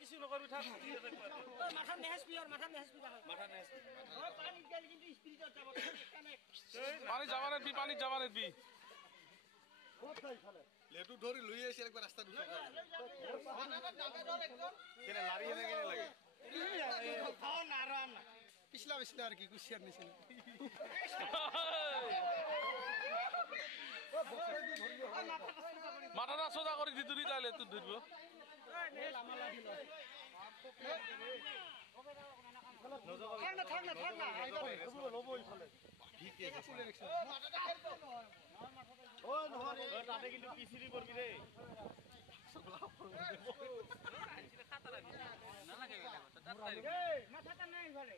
কিছু নকরবি থাক মাথা নেহেস পিয়র মাথা নেহেস পিয়র মাথা নেস ও পানি গেল কিন্তু স্পিরিট যাব পানি যাবারে বি পানি যাবারে বি কোথায় ফেলে লেটু ধরি লই এসে একবার রাস্তা ঢুকে কেন লারি এনে কেন লাগে খাও না আরাম না পিছলা পিছলা আর কি কুশিয়ার নিছিল মাথাটা সোজা করে দিতুরি তাইলে তুই ধরব থাক না আইবারে লবই ফেলে ঠিক আছে চলে রেখছ ও নহরে তাতে কিন্তু পিছিরি করবি রে মাথাটা নাই ফেলে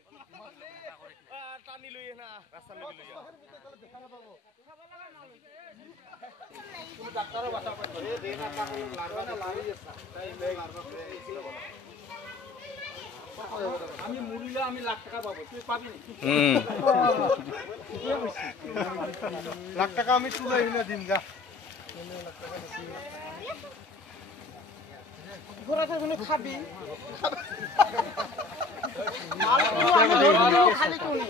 টানি লই না রাস্তা লাগি লই দেখা না পাবো ডাক্তারও বাসা পাইছো এ দেই না টাকা লাগবে না লাগি আছে তাই মে মারবা এসিলা বলা আমি মুড়িলে আমি লাখ টাকা পাবো তুই পাবি লাখ টাকা আমি তুলে এনে দিন যা ঘোরাতে তুমি খাবি মাল খালি তুমি